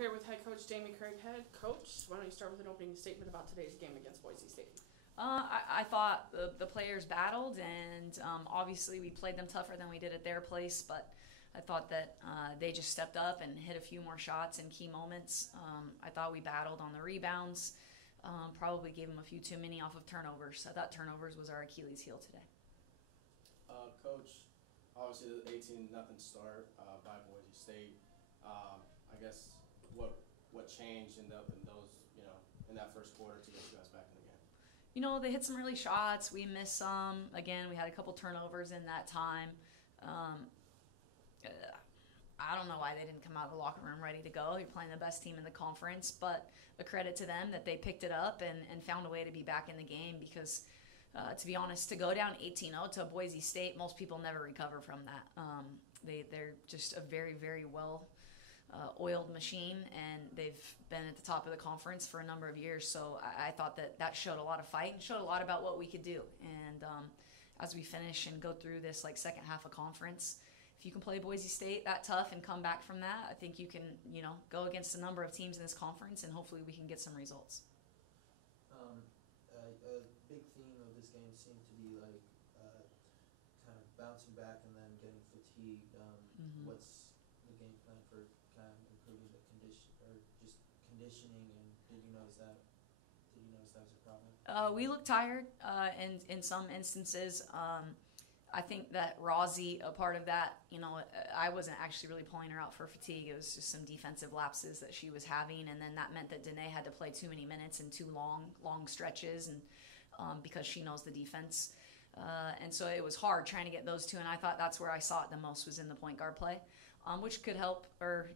here with head coach Jamie Craig. Head coach, why don't you start with an opening statement about today's game against Boise State? I thought the players battled, and obviously we played them tougher than we did at their place, but I thought that they just stepped up and hit a few more shots in key moments. I thought we battled on the rebounds, probably gave them a few too many off of turnovers. I thought turnovers was our Achilles heel today. Coach, obviously the 18-0 start by Boise State. I guess what changed in those in that first quarter to get you guys back in the game? They hit some early shots. We missed some. Again, we had a couple turnovers in that time. I don't know why they didn't come out of the locker room ready to go. You're playing the best team in the conference, but a credit to them that they picked it up and found a way to be back in the game because, to be honest, to go down 18-0 to Boise State, most people never recover from that. They're just a very, very well oiled machine, and they've been at the top of the conference for a number of years. So I thought that showed a lot of fight and showed a lot about what we could do. And as we finish and go through this second half of conference, if you can play Boise State that tough and come back from that, I think you can go against a number of teams in this conference, and hopefully we can get some results. A big theme of this game seemed to be kind of bouncing back and then getting fatigued. What's the game plan for kind of improving the condition or just conditioning? And did you notice that? Did you notice that was a problem? We looked tired in some instances. I think that Rosie, a part of that, I wasn't actually really pulling her out for fatigue. It was just some defensive lapses that she was having, and then that meant that Danae had to play too many minutes and too long stretches, and because she knows the defense. And so it was hard trying to get those two, and I thought that's where I saw it the most was in the point guard play, which could help, or,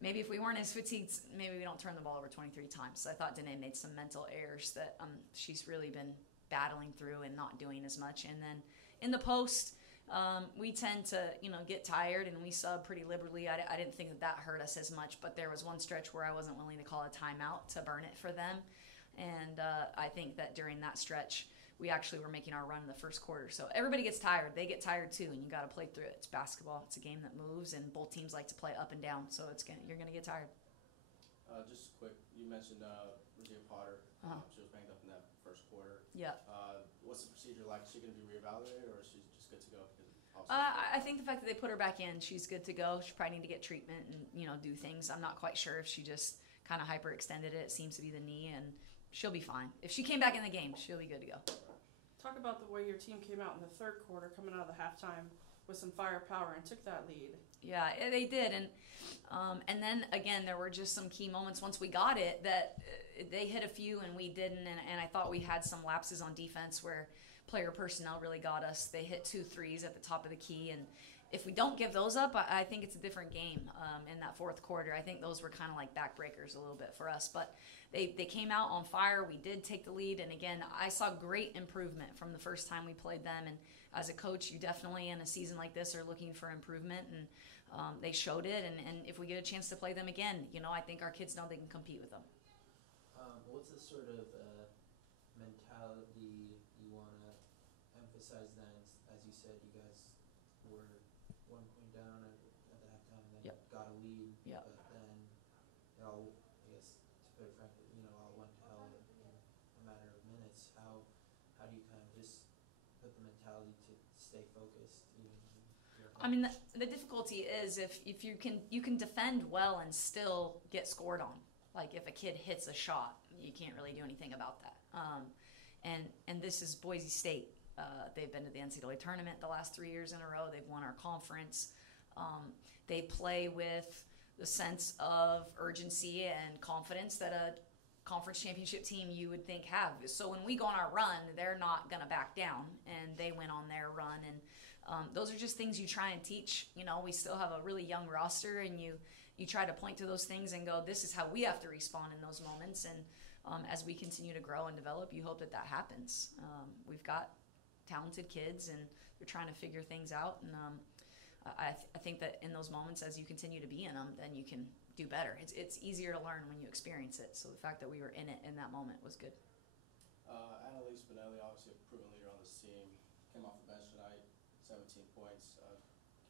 maybe if we weren't as fatigued, maybe we don't turn the ball over 23 times. So I thought Danae made some mental errors that she's really been battling through and not doing as much. And then in the post, we tend to, get tired, and we sub pretty liberally. I didn't think that hurt us as much, but there was one stretch where I wasn't willing to call a timeout to burn it for them. And I think that during that stretch, we actually were making our run in the first quarter. So everybody gets tired. They get tired too, and you got to play through it. It's basketball. It's a game that moves, and both teams like to play up and down. So you're going to get tired. Just quick, you mentioned Regina Potter. She was banged up in that first quarter. Yeah. What's the procedure like? Is she going to be reevaluated, or is she just good to go? I think the fact that they put her back in, she's good to go. She probably need to get treatment and do things. I'm not quite sure if she just kind of hyperextended it. It seems to be the knee, and she'll be fine. If she came back in the game, she'll be good to go. Talk about the way your team came out in the third quarter, coming out of the halftime with some firepower and took that lead. Yeah, they did, and then again there were just some key moments once we got it that they hit a few and we didn't, and I thought we had some lapses on defense where player personnel really got us. They hit 2 threes at the top of the key, and if we don't give those up, I think it's a different game in that fourth quarter. I think those were kind of like backbreakers a little bit for us, but they came out on fire. We did take the lead, and again, I saw great improvement from the first time we played them, and as a coach, you definitely in a season like this are looking for improvement, and they showed it, and if we get a chance to play them again, I think our kids know they can compete with them. What's the sort of mentality you want to emphasize then? As you said, you guys were 1 point down at the halftime, and then got a lead. Yep. But then, I guess, to put it frankly, all went to hell in a matter of minutes. How do you kind of just put the mentality to stay focused? I mean, the difficulty is if you can defend well and still get scored on. Like if a kid hits a shot, you can't really do anything about that. And this is Boise State. They've been to the NCAA tournament the last 3 years in a row. They've won our conference. They play with the sense of urgency and confidence that a conference championship team you would think have. So when we go on our run, they're not going to back down, and they went on their run. And those are just things you try and teach. We still have a really young roster, and you try to point to those things and go, this is how we have to respond in those moments. And as we continue to grow and develop, you hope that happens. We've got talented kids, and they're trying to figure things out. And I think that in those moments, as you continue to be in them, then you can do better. It's easier to learn when you experience it. So the fact that we were in it in that moment was good. Annalise Benelli, obviously a proven leader on this team, came off the bench tonight, 17 points.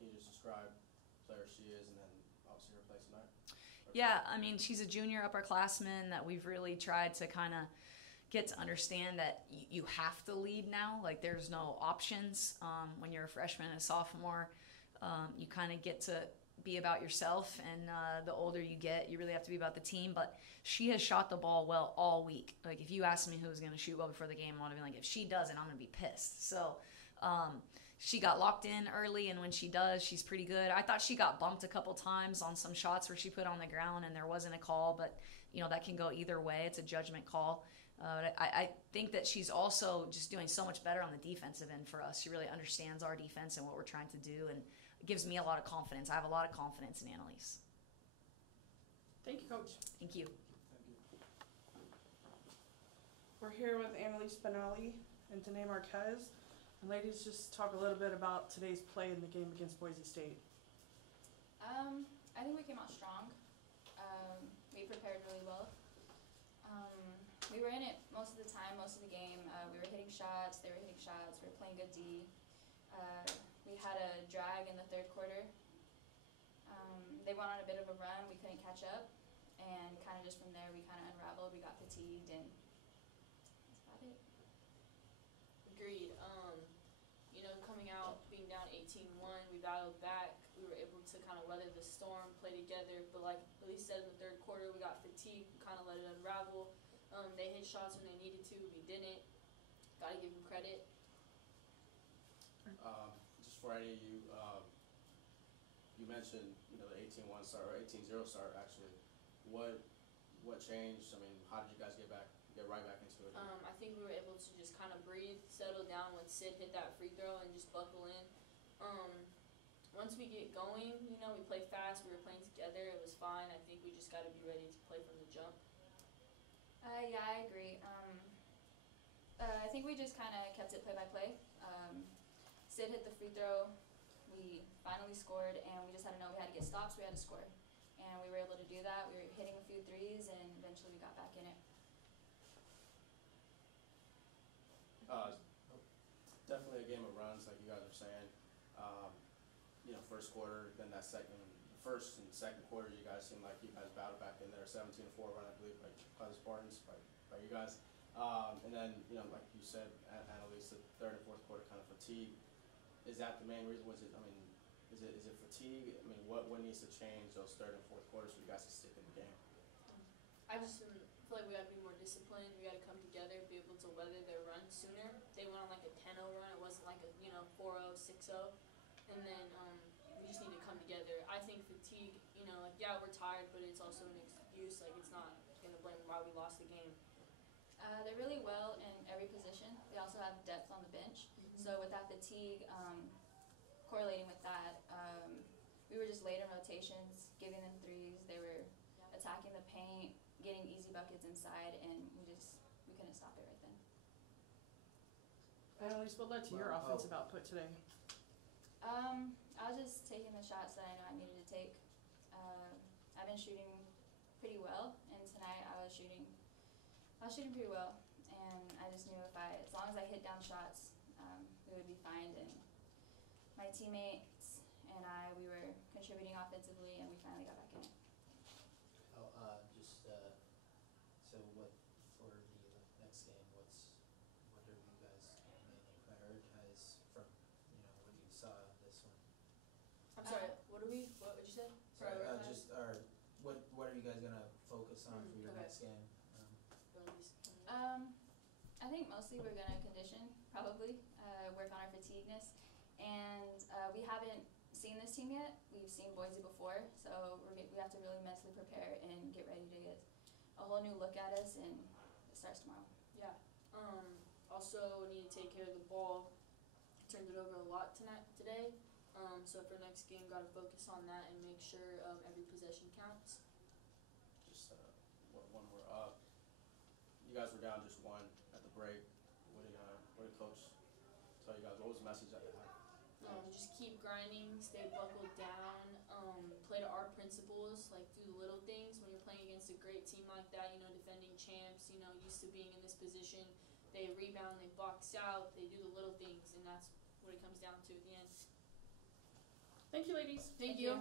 Can you just describe the player she is, and then obviously her place tonight? Yeah, I mean, she's a junior upperclassman that we've really tried to kind of get to understand that you have to lead now. Like, there's no options. When you're a freshman and a sophomore, you kind of get to be about yourself, and the older you get, you really have to be about the team. But she has shot the ball well all week. Like, if you asked me who was going to shoot well before the game, I would have been like, if she doesn't, I'm going to be pissed. So she got locked in early, and when she does, she's pretty good. I thought she got bumped a couple times on some shots where she put on the ground and there wasn't a call, but that can go either way. It's a judgment call. I think that she's also just doing so much better on the defensive end for us. She really understands our defense and what we're trying to do, and it gives me a lot of confidence. I have a lot of confidence in Annalise. Thank you, Coach. Thank you. We're here with Annalise Benali and Danae Marquez. And ladies, just talk a little bit about today's play in the game against Boise State. I think we came out strong. We prepared really well. We were in it most of the time, most of the game. We were hitting shots, they were hitting shots, we were playing good D. We had a drag in the third quarter. They went on a bit of a run, we couldn't catch up, and kind of just from there we kind of unraveled, we got fatigued, and that's about it. Agreed. Coming out, being down 18-1, we battled back. We were able to kind of weather the storm, play together, but like Elise said, in the third quarter, we got fatigued, kind of let it unravel. They hit shots when they needed to, we didn't. Gotta give them credit. Just for any of you, you mentioned the 18-1 start or 18-0 start actually. What changed? I mean, how did you guys get right back into it? I think we were able to just kind of breathe, settle down when Sid hit that free throw, and just buckle in. Once we get going, we play fast. We were playing together. It was fine. I think we just got to be ready to play from the jump. Yeah, I agree. I think we just kind of kept it play by play. Sid hit the free throw. We finally scored, and we just had to know we had to get stops. We had to score, and we were able to do that. We were hitting a few threes, and eventually we got back in it. Definitely a game of runs, like you guys are saying. First quarter, then that first and second quarter, you guys seemed like you guys battled back in there. 17-4 run, I believe, by the Spartans, by you guys. And then, like you said, Annalise, the third and fourth quarter kind of fatigue. Is that the main reason? Is it fatigue? I mean, what needs to change those third and fourth quarters for you guys to stick in the game? I just feel like we got to be more disciplined. We got to come together, be able to weather their run sooner. They went on like a 10-0 run. It wasn't like a 4-0, 6-0. And then we just need to come together. I think fatigue, yeah, we're tired, but it's also an excuse. Like, it's not going to blame why we lost the game. They're really well in every position. They also have depth on the bench. Mm-hmm. So with that fatigue, correlating with that, we were just late in rotations, giving them threes. They were attacking the paint, getting easy buckets inside, and we couldn't stop it right then. Annalise, what led to your offensive output today? I was just taking the shots that I know I needed to take. I've been shooting pretty well, and tonight I was shooting pretty well, and I just knew as long as I hit down shots, we would be fine. And my teammates and we were contributing offensively, and we finally got back in it. So what for the next game? What are you guys mainly prioritize from what you saw this one? I'm sorry, what would you say? Sorry, what are you guys gonna focus on for your okay. next game? I think mostly we're gonna condition, probably work on our fatigueness, and we haven't seen this team yet. We've seen Boise before, so we have to really mentally prepare and get ready to get a whole new look at us, and it starts tomorrow. Yeah. Also need to take care of the ball. Turned it over a lot today. So for next game, got to focus on that and make sure every possession counts. Just one more up. You guys were down just one at the break. What did Coach tell you guys? What was the message that you had? Just keep grinding, stay buckled down, play to our principles, like do the little things. When you're playing against a great team like that, defending champs, used to being in this position, they rebound, they box out, they do the little things, and that's what it comes down to at the end. Thank you, ladies. Thank you.